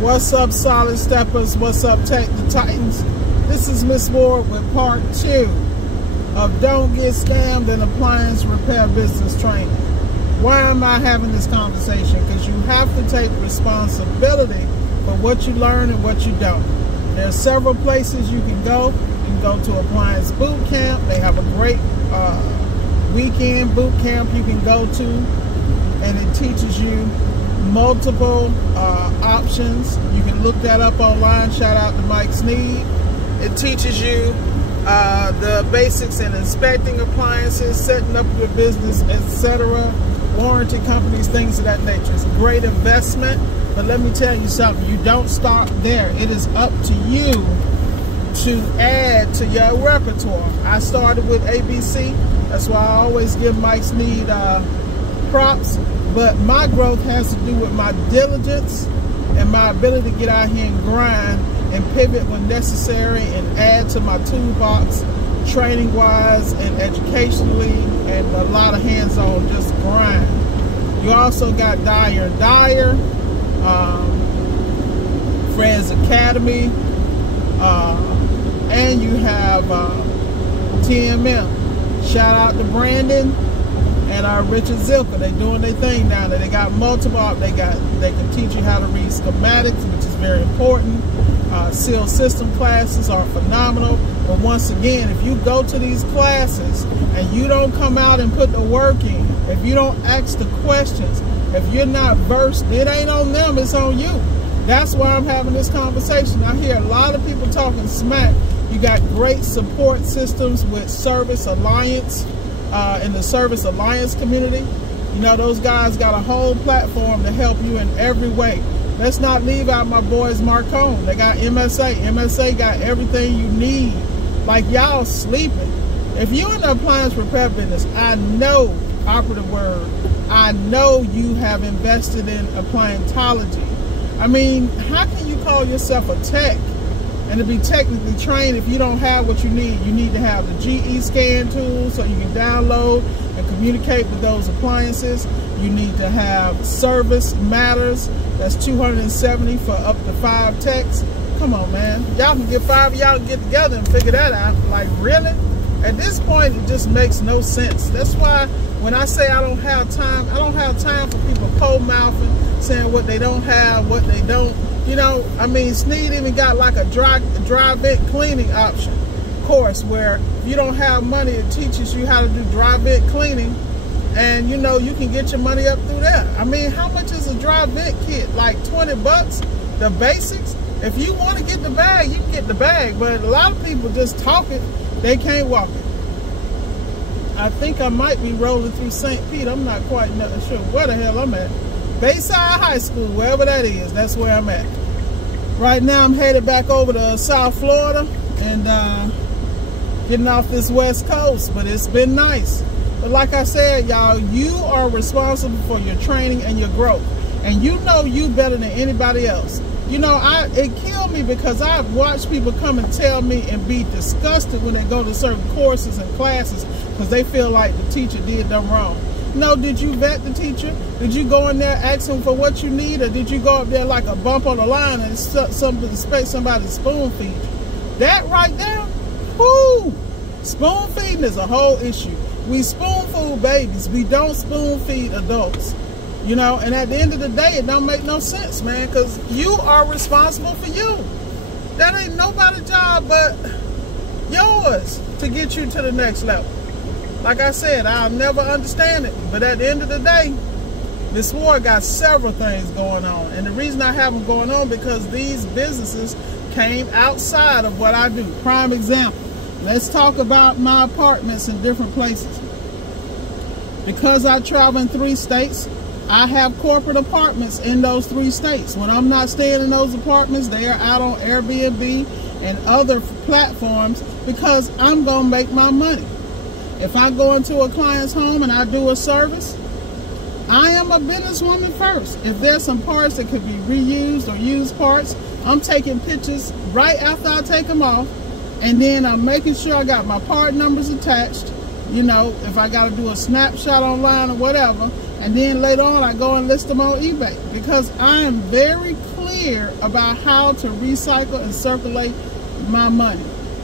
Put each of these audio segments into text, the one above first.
What's up, Solid Steppers? What's up, Tech the Titans? This is Miss Ward with part 2 of Don't Get Scammed in Appliance Repair Business Training. Why am I having this conversation? Because you have to take responsibility for what you learn and what you don't. There are several places you can go. You can go to Appliance Boot Camp. They have a great weekend boot camp you can go to, and it teaches you multiple options. You can look that up online. Shout out to Mike Sneed. It teaches you the basics in inspecting appliances, setting up your business, etc., warranty companies, things of that nature. It's a great investment, but let me tell you something, you don't stop there. It is up to you to add to your repertoire. I started with ABC. That's why I always give Mike Sneed props. But my growth has to do with my diligence and my ability to get out here and grind and pivot when necessary and add to my toolbox training wise and educationally, and a lot of hands-on just grind. You also got Dyer and Dyer, Friends Academy, and you have TMM. Shout out to Brandon and Richard Zilker. They're doing their thing down there. They got multiple. They can teach you how to read schematics, which is very important. Seal system classes are phenomenal. But once again, if you go to these classes and you don't come out and put the work in, if you don't ask the questions, if you're not versed, it ain't on them, it's on you. That's why I'm having this conversation. I hear a lot of people talking smack. You got great support systems with Service Alliance. In the Service Alliance community, you know, those guys got a whole platform to help you in every way. Let's not leave out my boys Marcone. They got MSA. MSA got everything you need. Like, y'all sleeping. If you're in the appliance repair business, I know, operative word, I know you have invested in appliantology. I mean, how can you call yourself a tech and to be technically trained if you don't have what you need? You need to have the GE scan tool so you can download and communicate with those appliances. You need to have Service Matters. That's $270 for up to 5 techs. Come on, man. Y'all can get 5 of y'all get together and figure that out. Like, really? At this point, it just makes no sense. That's why when I say I don't have time for people cold-mouthing, saying what they don't have, what they don't. You know, I mean, Sneed even got like a dry vent cleaning option course where if you don't have money, it teaches you how to do dry vent cleaning, and you know, you can get your money up through that. I mean, how much is a dry vent kit? Like 20 bucks, the basics. If you want to get the bag, you can get the bag, but a lot of people just talk it, they can't walk it. I think I might be rolling through St. Pete. I'm not quite sure where the hell I'm at. Bayside High School, wherever that is, that's where I'm at. Right now I'm headed back over to South Florida and getting off this West Coast, but it's been nice. But like I said, y'all, you are responsible for your training and your growth, and you know you better than anybody else. You know, it killed me because I've watched people come and tell me and be disgusted when they go to certain courses and classes because they feel like the teacher did them wrong. No, did you vet the teacher? Did you go in there asking for what you need, or did you go up there like a bump on the line and expect somebody to spoon feed you? That right there, whoo! Spoon feeding is a whole issue. We spoon feed babies. We don't spoon feed adults. You know, and at the end of the day, it don't make no sense, man, because you are responsible for you. That ain't nobody's job but yours to get you to the next level. Like I said, I'll never understand it, but at the end of the day, this war got several things going on. And the reason I have them going on because these businesses came outside of what I do. Prime example, let's talk about my apartments in different places. Because I travel in 3 states, I have corporate apartments in those 3 states. When I'm not staying in those apartments, they are out on Airbnb and other platforms because I'm going to make my money. If I go into a client's home and I do a service, I am a businesswoman first. If there's some parts that could be reused or used parts, I'm taking pictures right after I take them off, and then I'm making sure I got my part numbers attached. You know, if I got to do a snapshot online or whatever, and then later on I go and list them on eBay because I am very clear clear about how to recycle and circulate my money.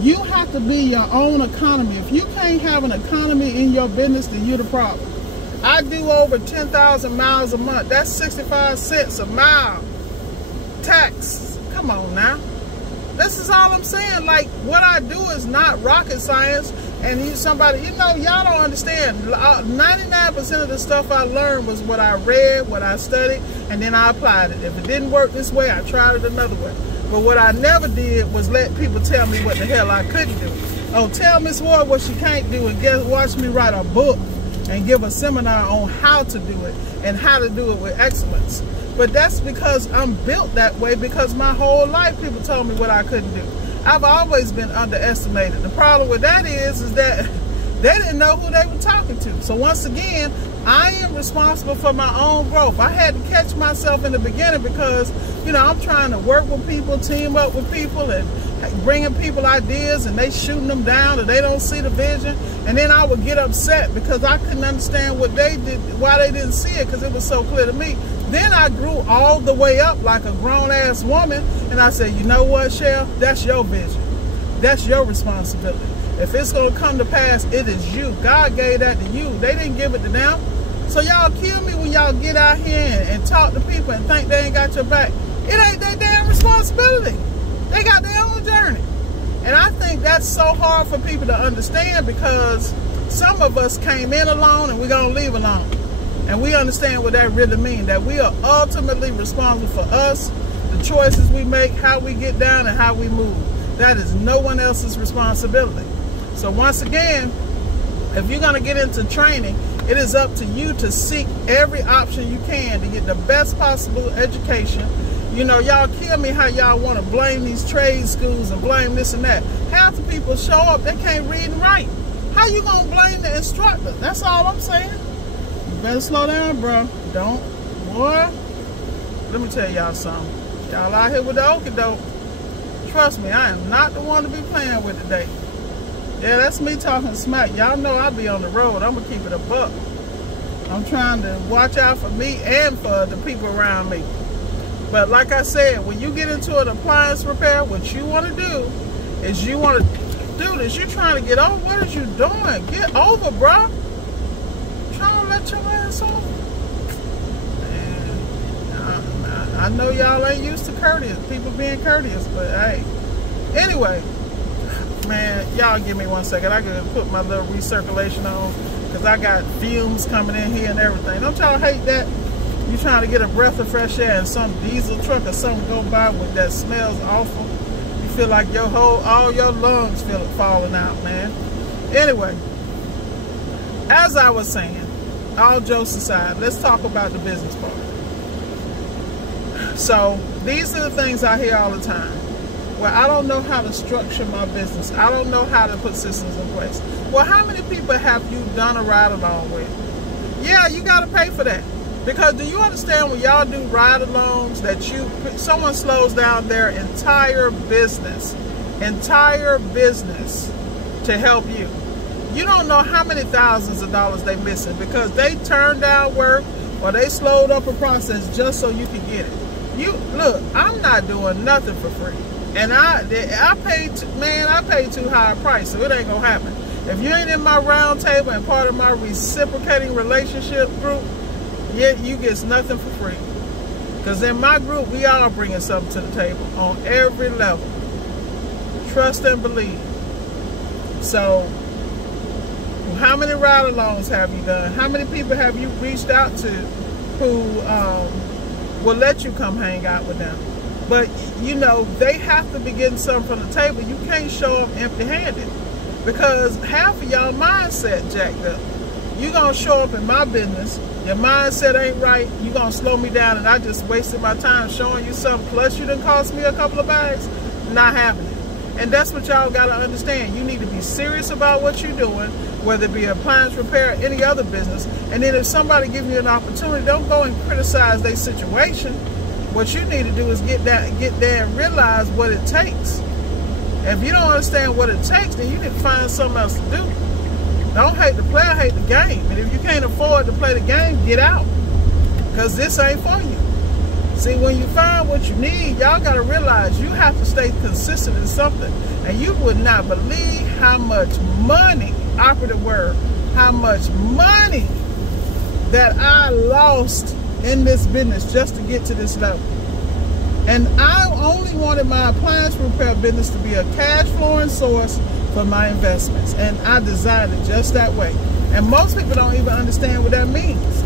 You have to be your own economy. If you can't have an economy in your business, then you're the problem. I do over 10,000 miles a month. That's 65 cents a mile. Tax. Come on now. This is all I'm saying. Like, what I do is not rocket science. And somebody, you know, y'all don't understand. 99% of the stuff I learned was what I read, what I studied, and then I applied it. If it didn't work this way, I tried it another way. But what I never did was let people tell me what the hell I couldn't do. Oh, tell Miss Ward what she can't do, and watch me write a book and give a seminar on how to do it and how to do it with excellence. But that's because I'm built that way, because my whole life people told me what I couldn't do. I've always been underestimated. The problem with that is that they didn't know who they were talking to. So once again, I am responsible for my own growth. I had to catch myself in the beginning because, you know, I'm trying to work with people, team up with people, and bringing people ideas, and they shooting them down, or they don't see the vision. And then I would get upset because I couldn't understand what they did, why they didn't see it, because it was so clear to me. Then I grew all the way up like a grown-ass woman, and I said, you know what, Shell? That's your vision. That's your responsibility. If it's going to come to pass, it is you. God gave that to you. They didn't give it to them. So y'all kill me when y'all get out here and talk to people and think they ain't got your back. It ain't their damn responsibility. They got their own journey. And I think that's so hard for people to understand, because some of us came in alone and we're going to leave alone. And we understand what that really means, that we are ultimately responsible for us, the choices we make, how we get down, and how we move. That is no one else's responsibility. So once again, if you're going to get into training, it is up to you to seek every option you can to get the best possible education. You know, y'all kill me how y'all want to blame these trade schools and blame this and that. Half the people show up, they can't read and write. How you going to blame the instructor? That's all I'm saying. You better slow down, bro. Don't. Boy, let me tell y'all something. Y'all out here with the okie-doke. Trust me, I am not the one to be playing with today. Yeah, that's me talking smack. Y'all know I be on the road. I'm going to keep it a buck. I'm trying to watch out for me and for the people around me. But like I said, when you get into an appliance repair, what you want to do is you want to do this. You're trying to get over. What is you doing? Get over, bro. Trying to let your ass off. Man, I know y'all ain't used to courteous, people being courteous, but hey. Anyway, man, y'all give me 1 second. I gotta put my little recirculation on, because I got fumes coming in here and everything. Don't y'all hate that? You trying to get a breath of fresh air and some diesel truck or something go by with that smells awful. You feel like all your lungs feel it falling out, man. Anyway, as I was saying, all jokes aside, let's talk about the business part. So these are the things I hear all the time. Well, I don't know how to structure my business. I don't know how to put systems in place. Well, how many people have you done a ride along with? Yeah, you got to pay for that. Because do you understand when y'all do ride alongs that someone slows down their entire business to help you? You don't know how many thousands of dollars they missing because they turned down work or they slowed up a process just so you can get it. Look, I'm not doing nothing for free. And I paid too high a price, so it ain't gonna happen. If you ain't in my round table and part of my reciprocating relationship group, you get nothing for free. Because in my group, we all bringing something to the table on every level. Trust and believe. So, how many ride-alongs have you done? How many people have you reached out to who will let you come hang out with them? But, you know, they have to be getting something from the table. You can't show up empty-handed. Because half of y'all mindset jacked up. You're going to show up in my business. Your mindset ain't right. You're going to slow me down, and I just wasted my time showing you something. Plus, you done cost me a couple of bags. Not happening. And that's what y'all got to understand. You need to be serious about what you're doing, whether it be appliance repair or any other business. And then if somebody gives you an opportunity, don't go and criticize their situation. What you need to do is get there and realize what it takes. If you don't understand what it takes, then you need to find something else to do. Don't hate the player, hate the game. And if you can't afford to play the game, get out. Because this ain't for you. See, when you find what you need, y'all got to realize you have to stay consistent in something. And you would not believe how much money, operative word, how much money that I lost in this business just to get to this level. And I only wanted my appliance repair business to be a cash flowing source for my investments. And I designed it just that way. And most people don't even understand what that means.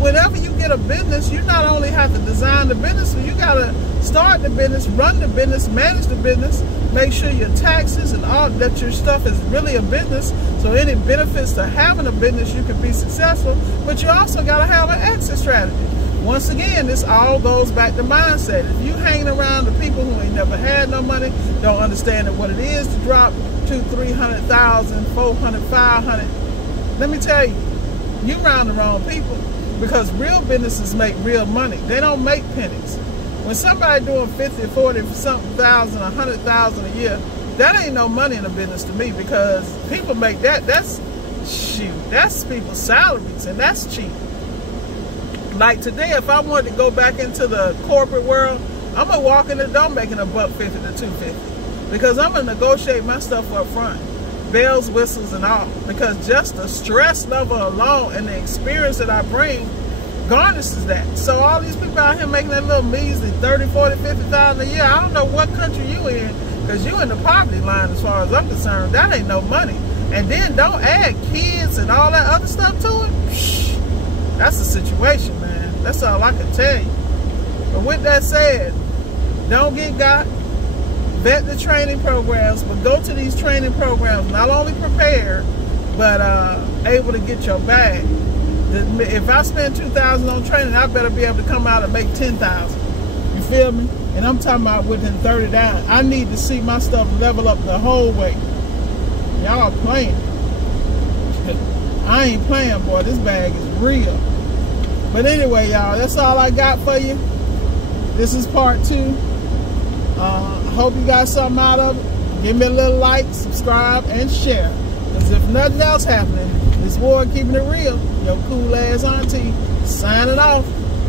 Whenever you get a business, you not only have to design the business, but you got to start the business, run the business, manage the business, make sure your taxes and all that your stuff is really a business. So any benefits to having a business, you can be successful. But you also got to have an exit strategy. Once again, this all goes back to mindset. If you hanging around the people who ain't never had no money, don't understand what it is to drop $200,000, $300,000, $400,000, $500,000, let me tell you, you around the wrong people. Because real businesses make real money. They don't make pennies. When somebody doing 50, 40, something thousand, 100,000 a year, that ain't no money in a business to me, because people make that. That's people's salaries, and that's cheap. Like today, if I wanted to go back into the corporate world, I'm gonna walk in the door making $150 to $250, because I'm gonna negotiate my stuff up front. Bells, whistles, and all, because just the stress level alone and the experience that I bring garnishes that. So all these people out here making that little measly 30, 40, 50,000 a year, I don't know what country you in, because you in the poverty line as far as I'm concerned. That ain't no money. And then don't add kids and all that other stuff to it. Psh, that's the situation, man. That's all I can tell you. But with that said, don't get got. Vet the training programs, but go to these training programs not only prepared, but able to get your bag. If I spend $2,000 on training, I better be able to come out and make $10,000. You feel me? And I'm talking about within 30 days. I need to see my stuff level up the whole way. Y'all playing. I ain't playing, boy. This bag is real. But anyway, y'all, that's all I got for you. This is part 2. Hope you got something out of it. Give me a little like, subscribe, and share. Because if nothing else happening, this war keeping it real. Your cool ass auntie signing off.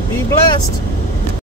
Be blessed.